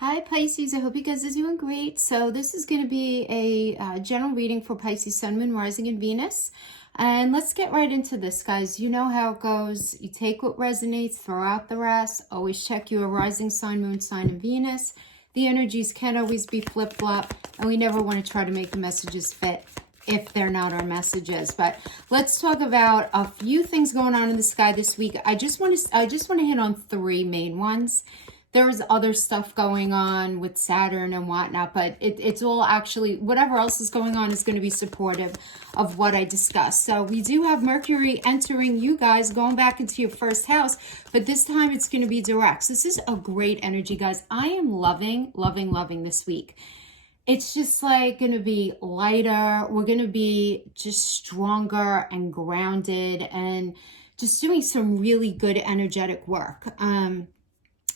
Hi Pisces, I hope you guys are doing great. So this is going to be a general reading for Pisces, Sun, Moon, Rising, and Venus. And let's get right into this, guys. You know how it goes. You take what resonates, throw out the rest. Always check your rising sign, moon sign, and Venus. The energies can always be flip-flop, and we never want to try to make the messages fit if they're not our messages. But let's talk about a few things going on in the sky this week. I just want to hit on three main ones. There's other stuff going on with Saturn and whatnot, but it's all actually, whatever else is going on is going to be supportive of what I discussed. So we do have Mercury entering you guys, going back into your first house, but this time it's going to be direct. So this is a great energy, guys. I am loving this week. It's just like going to be lighter. We're going to be just stronger and grounded and just doing some really good energetic work.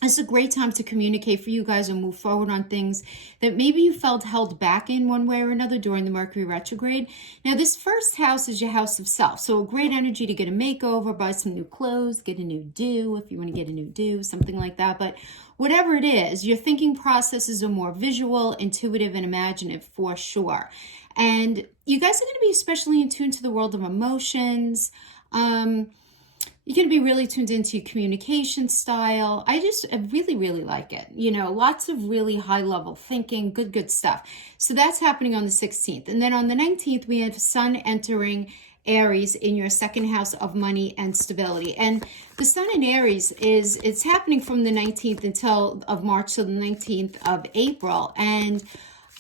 It's a great time to communicate for you guys and move forward on things that maybe you felt held back in one way or another during the Mercury retrograde. Now, this first house is your house of self. So a great energy to get a makeover, buy some new clothes, get a new do, if you want to get a new do, something like that. But whatever it is, your thinking processes are more visual, intuitive, and imaginative for sure. And you guys are going to be especially in tune to the world of emotions. You're going to be really tuned into your communication style. I really like it. You know, lots of really high level thinking, good stuff. So that's happening on the 16th. And then on the 19th, we have Sun entering Aries in your second house of money and stability. And the Sun in Aries it's happening from the 19th of March to the 19th of April. And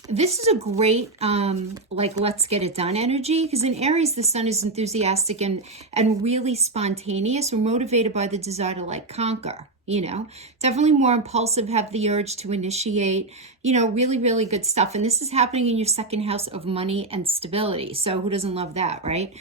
this is a great, let's get it done energy, because in Aries, the Sun is enthusiastic and really spontaneous or motivated by the desire to conquer, definitely more impulsive, have the urge to initiate, really good stuff. And this is happening in your second house of money and stability. So who doesn't love that, right?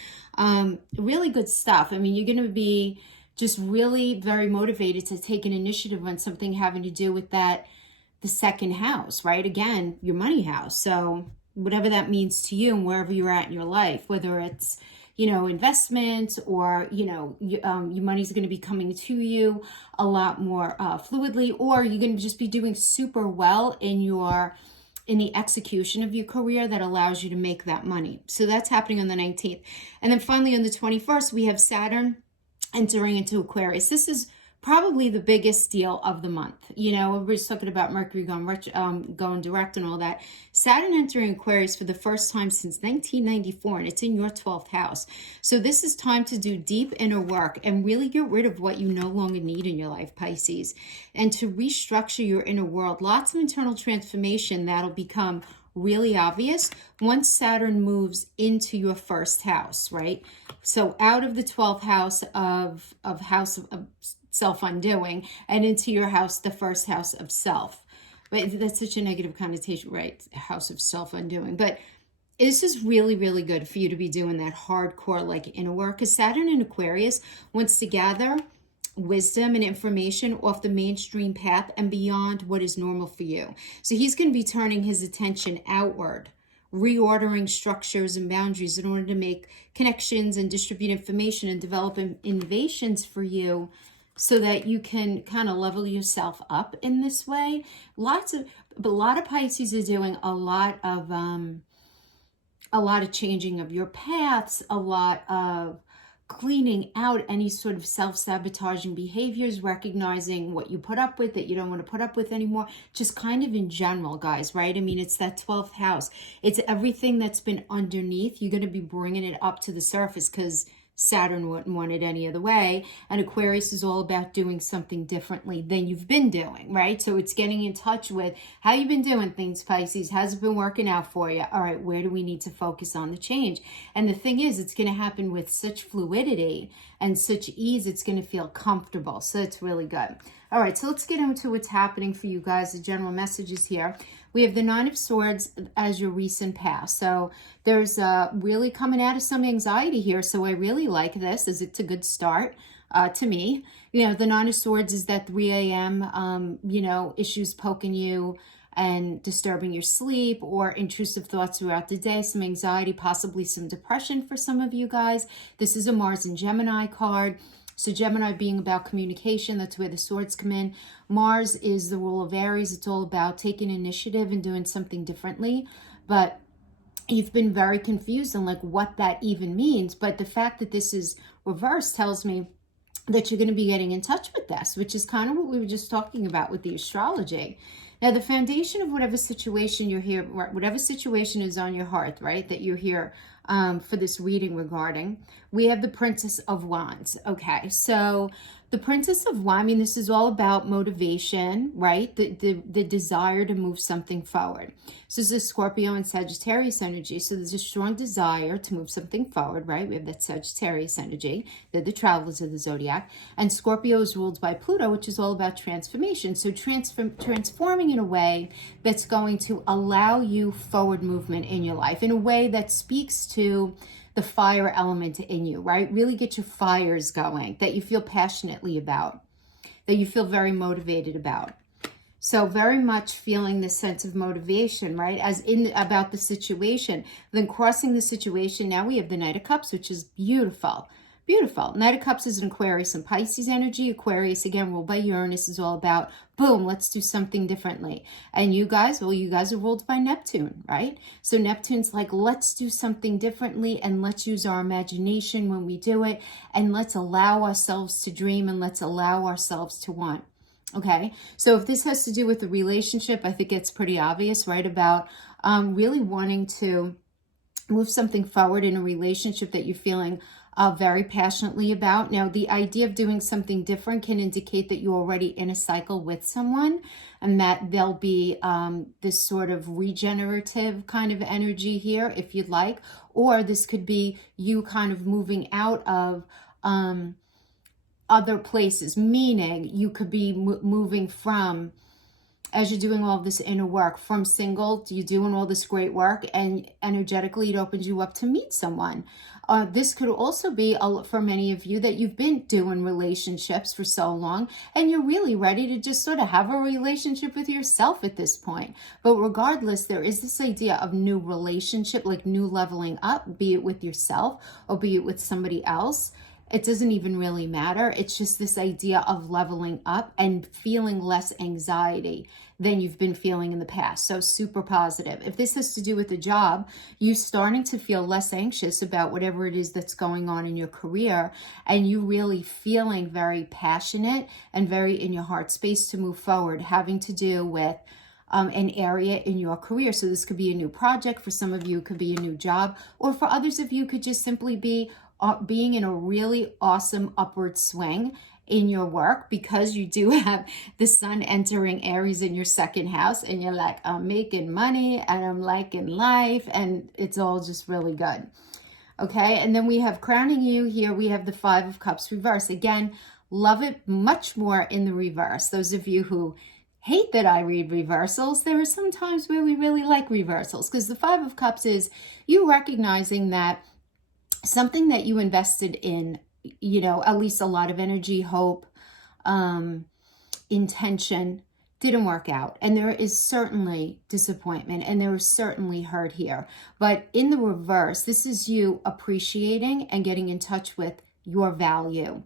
Really good stuff. I mean, you're going to be just really very motivated to take an initiative on something having to do with the second house, right? Again, your money house. So whatever that means to you and wherever you're at in your life, whether it's, investments or, your money's going to be coming to you a lot more fluidly, or you're going to just be doing super well in the execution of your career that allows you to make that money. So that's happening on the 19th. And then finally on the 21st, we have Saturn entering into Aquarius. This is probably the biggest deal of the month. Everybody's talking about Mercury going direct and all that. Saturn entering Aquarius for the first time since 1994, and it's in your 12th house. So this is time to do deep inner work and really get rid of what you no longer need in your life, Pisces, and to restructure your inner world. Lots of internal transformation that'll become really obvious once Saturn moves into your first house, right? So out of the 12th house of self-undoing and into your house, the first house of self. But that's such a negative connotation, right? House of self-undoing. But this is really good for you to be doing that hardcore inner work, because Saturn in Aquarius wants to gather wisdom and information off the mainstream path and beyond what is normal for you. So he's going to be turning his attention outward, reordering structures and boundaries in order to make connections and distribute information and develop innovations for you, so that you can kind of level yourself up in this way. A lot of Pisces are doing a lot of changing of your paths, a lot of cleaning out any sort of self-sabotaging behaviors, recognizing what you put up with that you don't want to put up with anymore, just kind of in general, guys, right? I mean, it's that 12th house. It's everything that's been underneath. You're going to be bringing it up to the surface, because Saturn wouldn't want it any other way. And Aquarius is all about doing something differently than you've been doing, right? So it's getting in touch with how you've been doing things, Pisces. Has it been working out for you? All right, where do we need to focus on the change? And the thing is, it's going to happen with such fluidity and such ease. It's going to feel comfortable. So it's really good. All right, so let's get into what's happening for you guys. The general messages here. We have the Nine of Swords as your recent past. So there's really coming out of some anxiety here. So I really like this, as it's a good start to me. The Nine of Swords is that 3 a.m., issues poking you and disturbing your sleep, or intrusive thoughts throughout the day, some anxiety, possibly some depression for some of you guys. This is a Mars and Gemini card. So Gemini being about communication, that's where the swords come in. Mars is the rule of Aries. It's all about taking initiative and doing something differently. But you've been very confused on like what that even means. But the fact that this is reversed tells me that you're going to be getting in touch with this, which is kind of what we were just talking about with the astrology. Now, the foundation of whatever situation you're here, whatever situation is on your heart, right, that you're here for this reading regarding, we have the Princess of Wands. Okay, so the Princess of Wands, I mean, this is all about motivation, right? The desire to move something forward. So this is Scorpio and Sagittarius energy. So there's a strong desire to move something forward, right? We have that Sagittarius energy. They're the travelers of the zodiac. And Scorpio is ruled by Pluto, which is all about transformation. So transforming in a way that's going to allow you forward movement in your life, in a way that speaks to the fire element in you, right? Really get your fires going, that you feel passionately about, that you feel very motivated about. So very much feeling this sense of motivation, right? As in about the situation. Then crossing the situation, now we have the Knight of Cups, which is beautiful. Beautiful. Knight of Cups is an Aquarius and Pisces energy. Aquarius, again, ruled by Uranus, is all about, boom, let's do something differently. And you guys, well, you guys are ruled by Neptune, right? So Neptune's like, let's do something differently and let's use our imagination when we do it. And let's allow ourselves to dream and let's allow ourselves to want. Okay, so if this has to do with a relationship, I think it's pretty obvious, right? About really wanting to move something forward in a relationship that you're feeling very passionately about. Now, the idea of doing something different can indicate that you're already in a cycle with someone and that there'll be this sort of regenerative kind of energy here, if you'd like. Or this could be you kind of moving out of other places, meaning you could be moving from, as you're doing all this inner work, from single to you doing all this great work, and energetically it opens you up to meet someone. This could also be for many of you that you've been doing relationships for so long and you're really ready to just sort of have a relationship with yourself at this point. But regardless, there is this idea of new relationship, like new leveling up, be it with yourself or be it with somebody else. It doesn't even really matter. It's just this idea of leveling up and feeling less anxiety than you've been feeling in the past. So super positive. If this has to do with a job, you starting to feel less anxious about whatever it is that's going on in your career, and you really feeling very passionate and very in your heart space to move forward, having to do with an area in your career. So this could be a new project. For some of you, it could be a new job. Or for others of you, it could just simply be being in a really awesome upward swing in your work, because you do have the sun entering Aries in your second house and you're like, I'm making money and I'm liking life and it's all just really good. Okay, and then we have crowning you here, we have the Five of Cups reverse. Again, love it much more in the reverse. Those of you who hate that I read reversals, there are some times where we really like reversals, because the Five of Cups is you recognizing that something that you invested in, you know, at least a lot of energy, hope, intention, didn't work out. And there is certainly disappointment and there is certainly hurt here. But in the reverse, this is you appreciating and getting in touch with your value.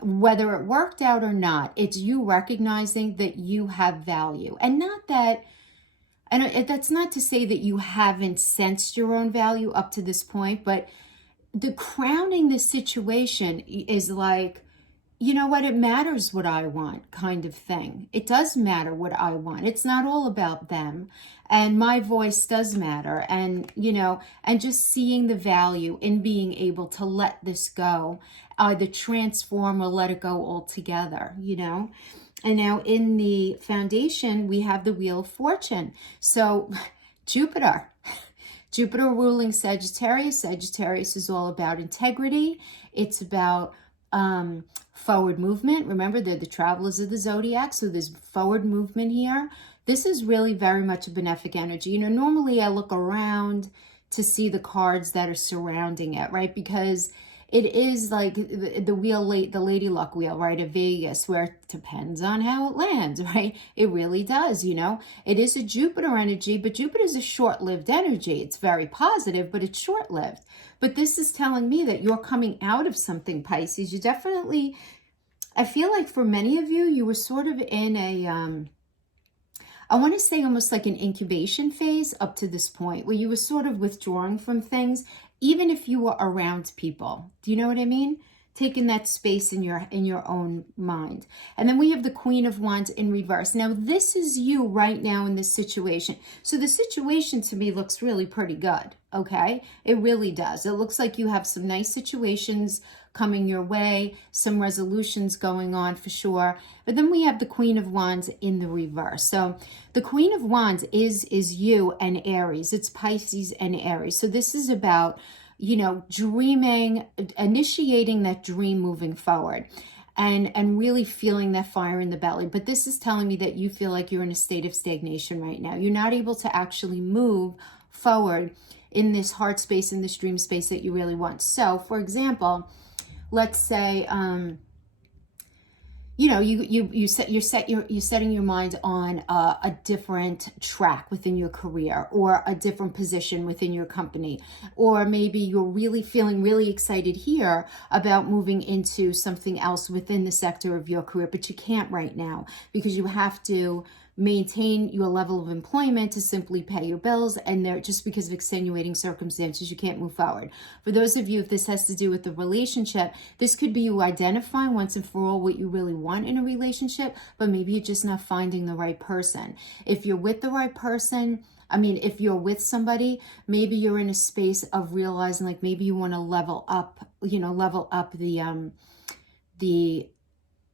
Whether it worked out or not, it's you recognizing that you have value. And not that, and that's not to say that you haven't sensed your own value up to this point, but the crowning the situation is like, you know what, it matters what I want kind of thing. It does matter what I want. It's not all about them. And my voice does matter. And, you know, and just seeing the value in being able to let this go, either transform or let it go altogether, you know. And now in the foundation, we have the Wheel of Fortune. So Jupiter ruling Sagittarius. Sagittarius is all about integrity. It's about forward movement. Remember, they're the travelers of the zodiac, so there's forward movement here. This is really very much a benefic energy. You know, normally I look around to see the cards that are surrounding it, right? Because it is like the wheel, the Lady Luck wheel, right, of Vegas, where it depends on how it lands, right? It really does, you know. It is a Jupiter energy, but Jupiter is a short-lived energy. It's very positive, but it's short-lived. But this is telling me that you're coming out of something, Pisces. You're definitely I feel like for many of you, you were sort of in a, I want to say almost like an incubation phase up to this point where you were sort of withdrawing from things, even if you were around people. Do you know what I mean? Taking that space in your own mind. And then we have the Queen of Wands in reverse. Now, this is you right now in this situation. So the situation to me looks really pretty good, okay? It really does. It looks like you have some nice situations coming your way, some resolutions going on for sure. But then we have the Queen of Wands in the reverse. So the Queen of Wands is you and Aries. It's Pisces and Aries. So this is about, you know, dreaming, initiating that dream moving forward and really feeling that fire in the belly. But this is telling me that you feel like you're in a state of stagnation right now. You're not able to actually move forward in this heart space, in this dream space that you really want. So, for example, let's say, you know, you're setting your mind on a different track within your career or a different position within your company, or maybe you're really feeling really excited here about moving into something else within the sector of your career, but you can't right now because you have to maintain your level of employment to simply pay your bills, and they're just because of extenuating circumstances you can't move forward. For those of you, if this has to do with the relationship, this could be you identifying once and for all what you really want in a relationship, but maybe you're just not finding the right person. If you're with the right person, if you're with somebody, maybe you're in a space of realizing like maybe you want to level up the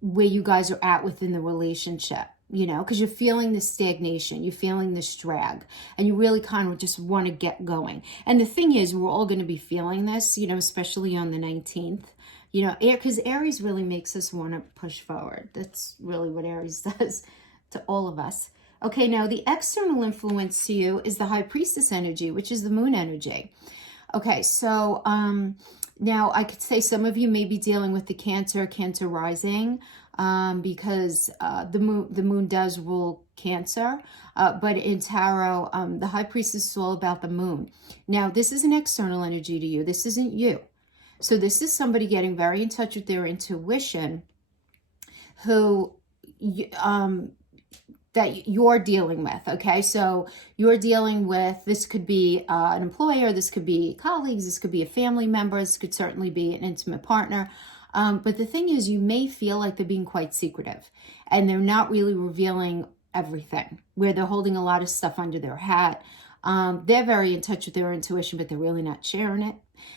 where you guys are at within the relationship. You know, because you're feeling this stagnation, you're feeling this drag, and you really kind of just want to get going. And the thing is, we're all going to be feeling this, you know, especially on the 19th, you know, because Aries really makes us want to push forward. That's really what Aries does to all of us. Okay, now the external influence to you is the High Priestess energy, which is the moon energy. Okay, so now I could say some of you may be dealing with the Cancer rising, because the moon does rule Cancer, but in tarot, the High Priestess is all about the moon. Now, this is an external energy to you. This isn't you. So this is somebody getting very in touch with their intuition who that you're dealing with, okay? So you're dealing with, this could be an employer, this could be colleagues, this could be a family member, this could certainly be an intimate partner. But the thing is, you may feel like they're being quite secretive and they're not really revealing everything, where they're holding a lot of stuff under their hat. They're very in touch with their intuition, but they're really not sharing it.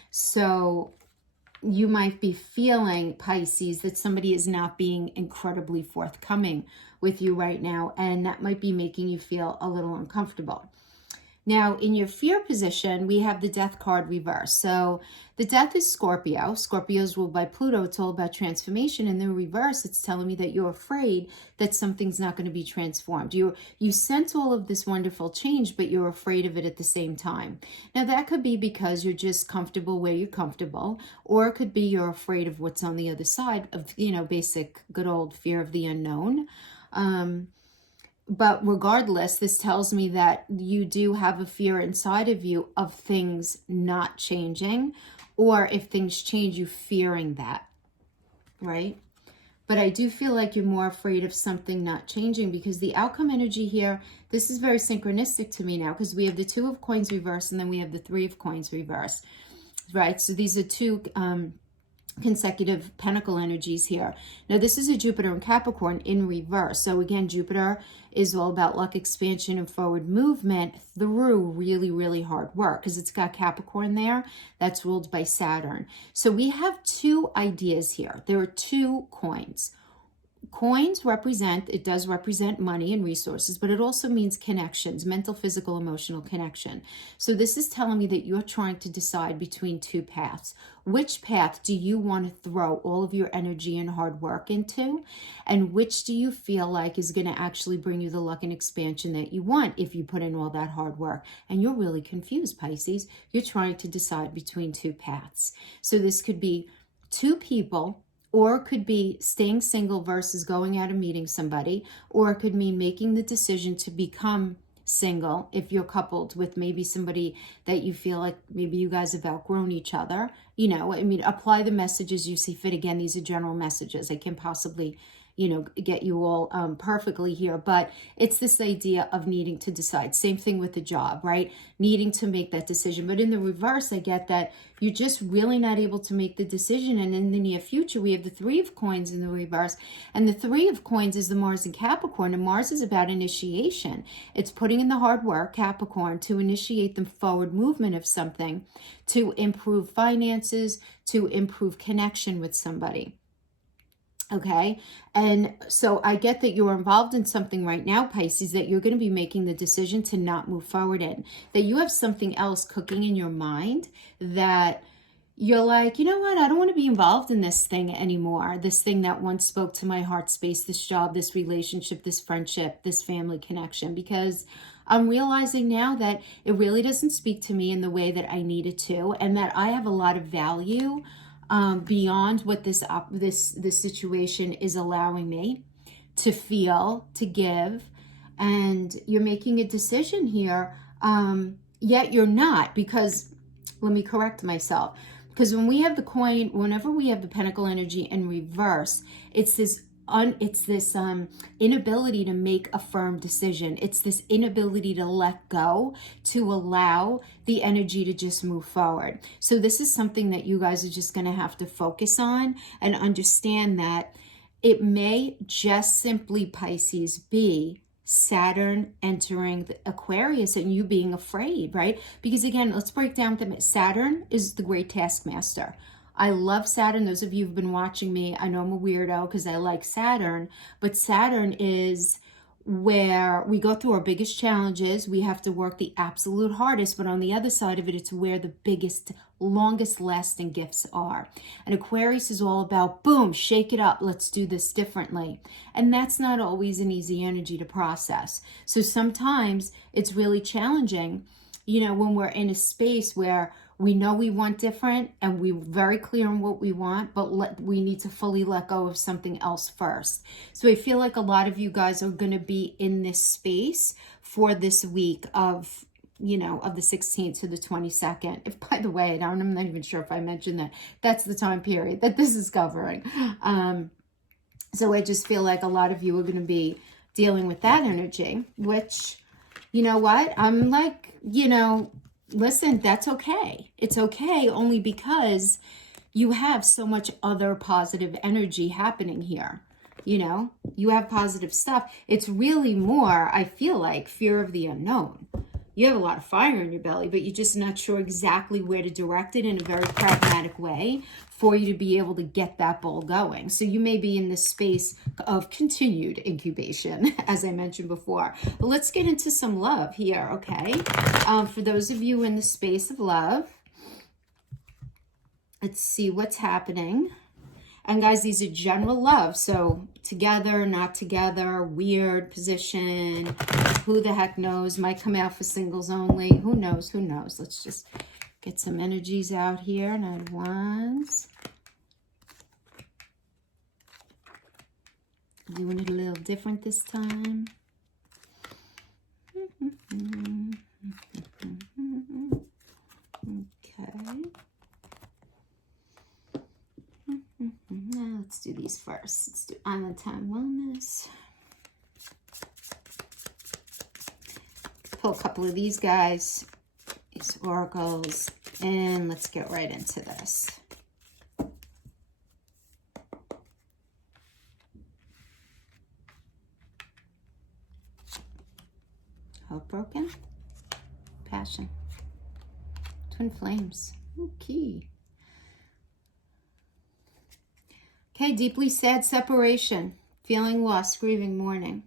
So you might be feeling, Pisces, that somebody is not being incredibly forthcoming with you right now, and that might be making you feel a little uncomfortable. Now, in your fear position, we have the Death card reverse. So the Death is Scorpio. Scorpio is ruled by Pluto. It's all about transformation. In the reverse, it's telling me that you're afraid that something's not going to be transformed. You sense all of this wonderful change, but you're afraid of it at the same time. Now, that could be because you're just comfortable where you're comfortable, or it could be you're afraid of what's on the other side of, you know, basic good old fear of the unknown. But regardless, this tells me that you do have a fear inside of you of things not changing, or if things change, you fearing that, right? But I do feel like you're more afraid of something not changing, because the outcome energy here, this is very synchronistic to me now, because we have the Two of Coins reverse and then we have the Three of Coins reverse, right? So these are two consecutive pentacle energies here. Now, this is a Jupiter and Capricorn in reverse. So again, Jupiter is all about luck, expansion, and forward movement through really, really hard work, because it's got Capricorn there. That's ruled by Saturn. So we have two ideas here. There are two coins. Coins it does represent money and resources, but it also means connections, mental, physical, emotional connection. So this is telling me that you're trying to decide between two paths. Which path do you want to throw all of your energy and hard work into? And which do you feel like is going to actually bring you the luck and expansion that you want if you put in all that hard work? And you're really confused, Pisces. You're trying to decide between two paths. So this could be two people, or it could be staying single versus going out and meeting somebody, or it could mean making the decision to become single, if you're coupled with maybe somebody that you feel like maybe you guys have outgrown each other, you know, I mean, apply the messages you see fit. Again, these are general messages. I can possibly, you know, get you all perfectly here, but it's this idea of needing to decide. Same thing with the job, right? Needing to make that decision. But in the reverse, I get that you're just really not able to make the decision. And in the near future, we have the Three of Coins in the reverse. And the Three of Coins is the Mars in Capricorn. And Mars is about initiation. It's putting in the hard work, Capricorn, to initiate the forward movement of something, to improve finances, to improve connection with somebody. Okay. And so I get that you're involved in something right now, Pisces, that you're going to be making the decision to not move forward in, that you have something else cooking in your mind that you're like, you know what? I don't want to be involved in this thing anymore. This thing that once spoke to my heart space, this job, this relationship, this friendship, this family connection, because I'm realizing now that it really doesn't speak to me in the way that I need it to, and that I have a lot of value beyond what this situation is allowing me to feel, to give. And you're making a decision here, yet you're not, because let me correct myself. Because when we have the coin, whenever we have the pentacle energy in reverse, it's this inability to make a firm decision. It's this inability to let go, to allow the energy to just move forward. So this is something that you guys are just going to have to focus on and understand that it may just simply, Pisces, be Saturn entering the Aquarius and you being afraid, right? Because again, let's break down the Saturn is the great taskmaster. I love Saturn. Those of you who've been watching me, I know I'm a weirdo because I like Saturn, but Saturn is where we go through our biggest challenges. We have to work the absolute hardest, but on the other side of it, it's where the biggest, longest lasting gifts are. And Aquarius is all about, boom, shake it up. Let's do this differently. And that's not always an easy energy to process. So sometimes it's really challenging, you know, when we're in a space where we know we want different and we're very clear on what we want, but we need to fully let go of something else first. So I feel like a lot of you guys are going to be in this space for this week of, you know, of the 16th to the 22nd. If, by the way, I'm not even sure if I mentioned that, that's the time period that this is covering. So I just feel like a lot of you are going to be dealing with that energy, which, you know what? I'm like, you know, listen, that's okay. It's okay only because you have so much other positive energy happening here. You know, you have positive stuff. It's really more, I feel like, fear of the unknown. You have a lot of fire in your belly, but you're just not sure exactly where to direct it in a very pragmatic way for you to be able to get that ball going. So you may be in this space of continued incubation, as I mentioned before. But let's get into some love here, okay? For those of you in the space of love, let's see what's happening. And guys, these are general love. So together, not together, weird position, who the heck knows, might come out for singles only. Who knows? Who knows? Let's just get some energies out here. Nine of Wands. Doing it a little different this time. Okay. Now let's do these first. Let's do Island Time Wellness. Pull a couple of these guys, these oracles, and let's get right into this. Heartbroken, passion, twin flames. Okay. Okay, deeply sad separation, feeling lost, grieving, mourning.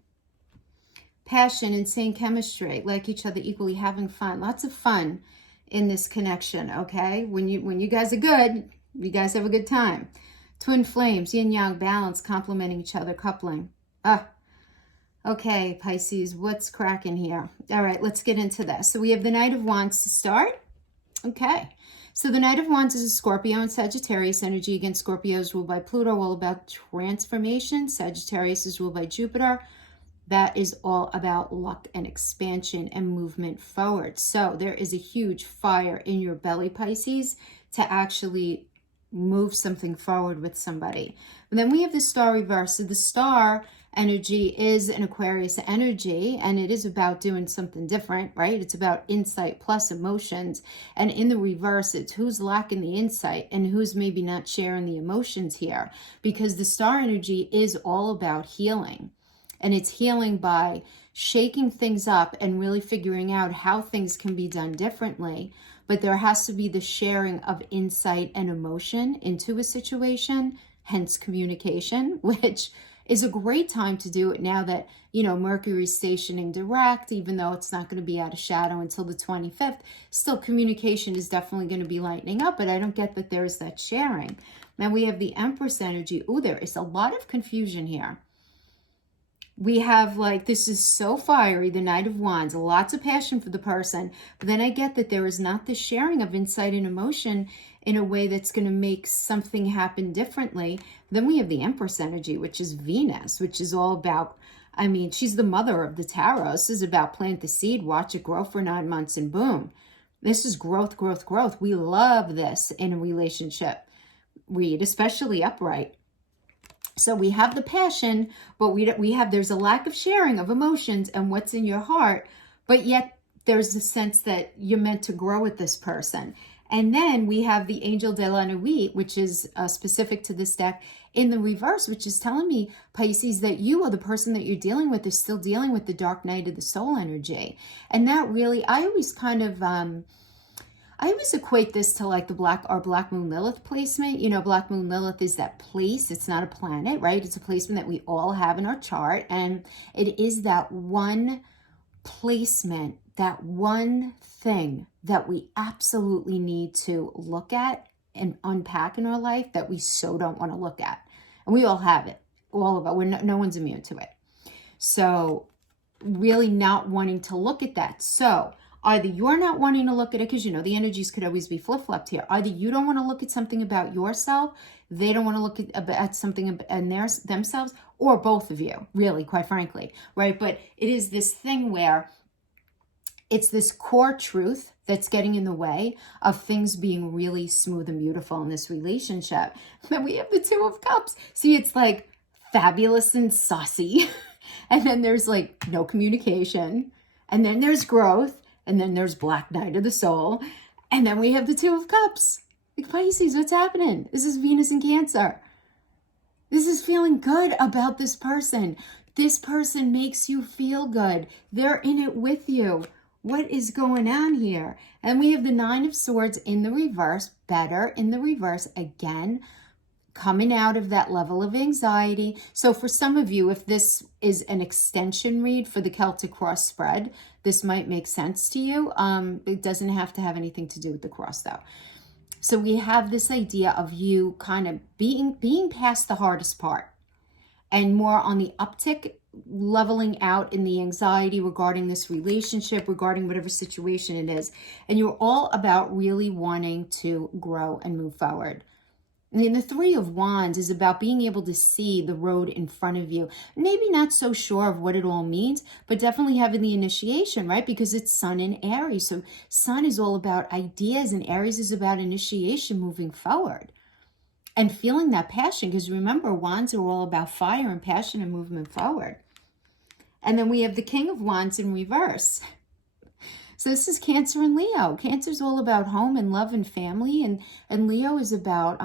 Passion, insane chemistry, like each other equally, having fun. Lots of fun in this connection, okay? When you guys are good, you guys have a good time. Twin flames, yin yang, balance, complementing each other, coupling. Okay, Pisces, what's cracking here? All right, let's get into this. So we have the Knight of Wands to start. Okay. So the Knight of Wands is a Scorpio and Sagittarius energy. Again, Scorpio is ruled by Pluto, all about transformation. Sagittarius is ruled by Jupiter. that is all about luck and expansion and movement forward. So there is a huge fire in your belly, Pisces, to actually move something forward with somebody. And then we have the star reverse. So the star energy is an Aquarius energy, and it is about doing something different, right? It's about insight plus emotions. And in the reverse, it's who's lacking the insight and who's maybe not sharing the emotions here, because the star energy is all about healing. And it's healing by shaking things up and really figuring out how things can be done differently. But there has to be the sharing of insight and emotion into a situation, hence communication, which is a great time to do it now that, you know, Mercury's stationing direct, even though it's not going to be out of shadow until the 25th. Still, communication is definitely going to be lightening up, but I don't get that there's that sharing. Now we have the Empress energy. Oh, there is a lot of confusion here. We have like, this is so fiery, the Knight of Wands, lots of passion for the person. But then I get that there is not the sharing of insight and emotion in a way that's going to make something happen differently. Then we have the Empress energy, which is Venus, which is all about, I mean, she's the mother of the tarot. This is about plant the seed, watch it grow for 9 months, and boom. This is growth, growth, growth. We love this in a relationship read, especially upright. So we have the passion, but there's a lack of sharing of emotions and what's in your heart, but yet there's a sense that you're meant to grow with this person. And then we have the Angel de la Nuit, which is specific to this deck, in the reverse, which is telling me, Pisces, that you or the person that you're dealing with is still dealing with the dark night of the soul energy. And that really, I always kind of... I always equate this to like the Black Moon Lilith placement. You know, Black Moon Lilith is that place. It's not a planet, right? It's a placement that we all have in our chart. And it is that one placement, that one thing that we absolutely need to look at and unpack in our life that we so don't want to look at. And we all have it, all of it. No one's immune to it. So really not wanting to look at that. So either you're not wanting to look at it, because you know the energies could always be flip-flopped here. Either you don't want to look at something about yourself, they don't want to look at something in themselves, or both of you, really, quite frankly, right? But it is this thing where it's this core truth that's getting in the way of things being really smooth and beautiful in this relationship. Then we have the Two of Cups. See, it's like fabulous and saucy. And then there's like no communication. And then there's growth. And then there's Black Night of the Soul. And then we have the Two of Cups. Like, Pisces, what's happening? This is Venus in Cancer. This is feeling good about this person. This person makes you feel good. They're in it with you. What is going on here? And we have the Nine of Swords in the reverse. Better in the reverse again. Coming out of that level of anxiety. So for some of you, if this is an extension read for the Celtic cross spread, this might make sense to you. It doesn't have to have anything to do with the cross though. So we have this idea of you kind of being past the hardest part and more on the uptick, leveling out in the anxiety regarding this relationship, regarding whatever situation it is. And you're all about really wanting to grow and move forward. And then the Three of Wands is about being able to see the road in front of you. Maybe not so sure of what it all means, but definitely having the initiation, right? Because it's Sun in Aries. So Sun is all about ideas and Aries is about initiation, moving forward. And feeling that passion, because remember, Wands are all about fire and passion and movement forward. And then we have the King of Wands in reverse. So this is Cancer and Leo. Cancer is all about home and love and family. And Leo is about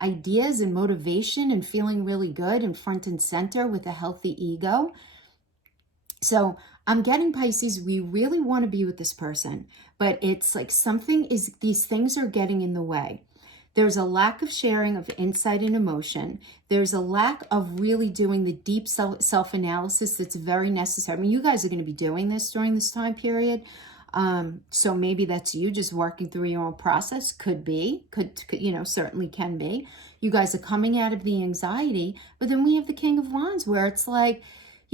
ideas and motivation and feeling really good and front and center with a healthy ego. So I'm getting, Pisces, we really want to be with this person. But it's like these things are getting in the way. There's a lack of sharing of insight and emotion. There's a lack of really doing the deep self-analysis that's very necessary. I mean, you guys are going to be doing this during this time period. So maybe that's you just working through your own process. Could be, certainly can be. You guys are coming out of the anxiety, but then we have the King of Wands where it's like,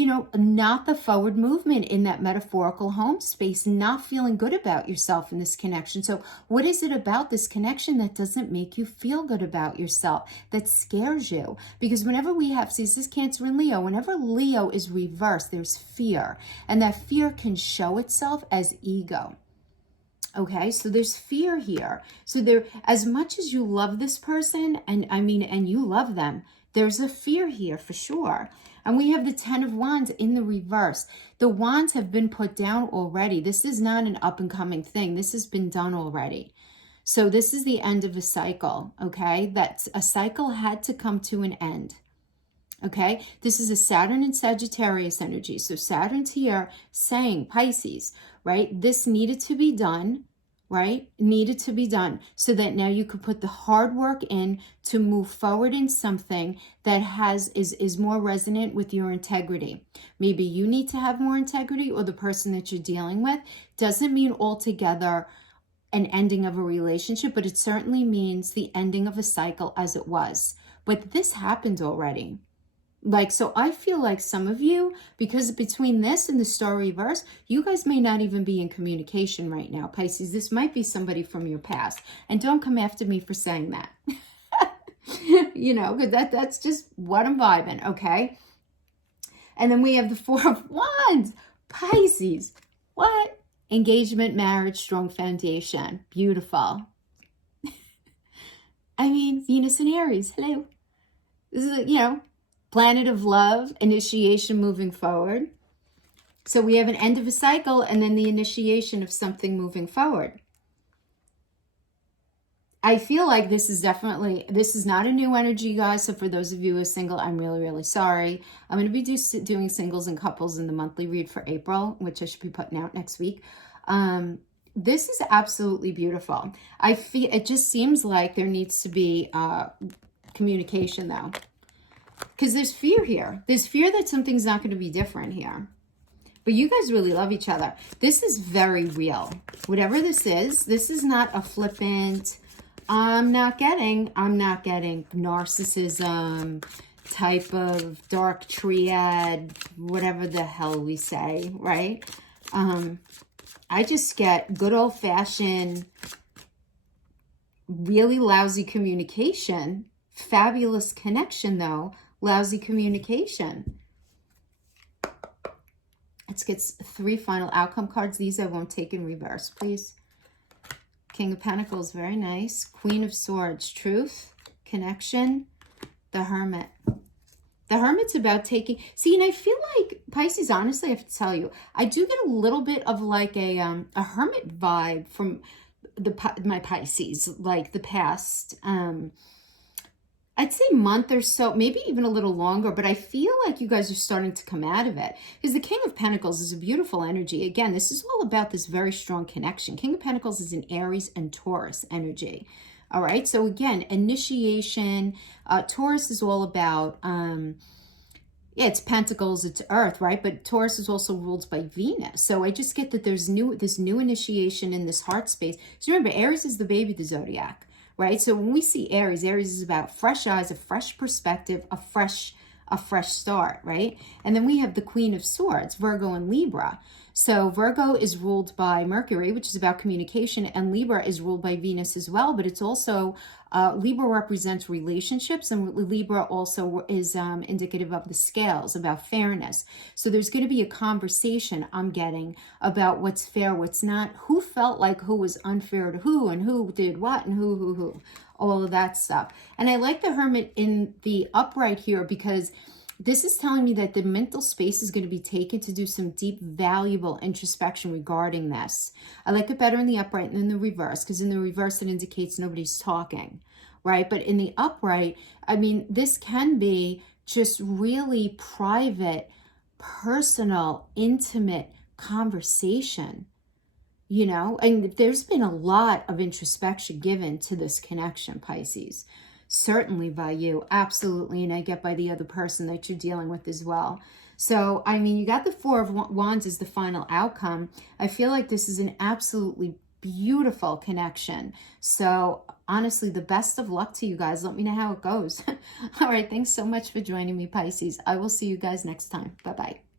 you know, not the forward movement in that metaphorical home space, not feeling good about yourself in this connection. So what is it about this connection that doesn't make you feel good about yourself, that scares you? Because whenever we have, see, this is Cancer and Leo, whenever Leo is reversed, there's fear. And that fear can show itself as ego. Okay, so there's fear here. So there, as much as you love this person, and you love them, there's a fear here for sure. And we have the 10 of Wands in the reverse. The wands have been put down already. This is not an up and coming thing. This has been done already. So this is the end of a cycle, okay? That a cycle had to come to an end. Okay, this is a Saturn and Sagittarius energy. So Saturn's here saying, Pisces, right? This needed to be done, right? Needed to be done so that now you could put the hard work in to move forward in something that is more resonant with your integrity. Maybe you need to have more integrity, or the person that you're dealing with. Doesn't mean altogether an ending of a relationship, but it certainly means the ending of a cycle as it was. But this happened already. Like, so I feel like some of you, because between this and the star reverse, you guys may not even be in communication right now, Pisces. This might be somebody from your past. And don't come after me for saying that. You know, because that's just what I'm vibing, okay? And then we have the 4 of Wands. Pisces. What? Engagement, marriage, strong foundation. Beautiful. I mean, Venus and Aries. Hello. This is, you know, planet of love, initiation moving forward. So we have an end of a cycle and then the initiation of something moving forward. I feel like this is not a new energy, guys. So for those of you who are single, I'm really, really sorry. I'm going to be doing singles and couples in the monthly read for April, which I should be putting out next week. This is absolutely beautiful. I feel it just seems like there needs to be communication though. Because there's fear here. There's fear that something's not going to be different here. But you guys really love each other. This is very real. Whatever this is not a flippant, I'm not getting narcissism type of dark triad, whatever the hell we say, right? I just get good old-fashioned, really lousy communication. Fabulous connection, though. Lousy communication. Let's get 3 final outcome cards. These I won't take in reverse, please. King of Pentacles, very nice. Queen of Swords, truth, connection, the Hermit. The Hermit's about taking... See, and I feel like, Pisces, honestly, I have to tell you, I do get a little bit of like a Hermit vibe from my Pisces, like the past... I'd say month or so, maybe even a little longer, but I feel like you guys are starting to come out of it. Because the King of Pentacles is a beautiful energy. Again, this is all about this very strong connection. King of Pentacles is an Aries and Taurus energy. All right, so again, initiation. Taurus is all about, yeah, it's Pentacles, it's Earth, right? But Taurus is also ruled by Venus. So I just get that there's this new initiation in this heart space. So remember, Aries is the baby of the zodiac. Right? So when we see Aries, Aries is about fresh eyes, a fresh perspective, a fresh start, right? And then we have the Queen of Swords, Virgo and Libra. So Virgo is ruled by Mercury, which is about communication, and Libra is ruled by Venus as well, but it's also, Libra represents relationships, and Libra also is indicative of the scales, about fairness. So there's going to be a conversation, I'm getting, about what's fair, what's not, who felt like who was unfair to who, and who did what, and who, all of that stuff. And I like the Hermit in the upright here because this is telling me that the mental space is going to be taken to do some deep, valuable introspection regarding this. I like it better in the upright than in the reverse, because in the reverse it indicates nobody's talking, right? But in the upright, I mean, this can be just really private, personal, intimate conversation, you know? And there's been a lot of introspection given to this connection, Pisces. Certainly by you, absolutely, and I get by the other person that you're dealing with as well. So, I mean, you got the 4 of Wands as the final outcome. I feel like this is an absolutely beautiful connection. So, honestly, the best of luck to you guys. Let me know how it goes. All right, thanks so much for joining me, Pisces. I will see you guys next time. Bye-bye.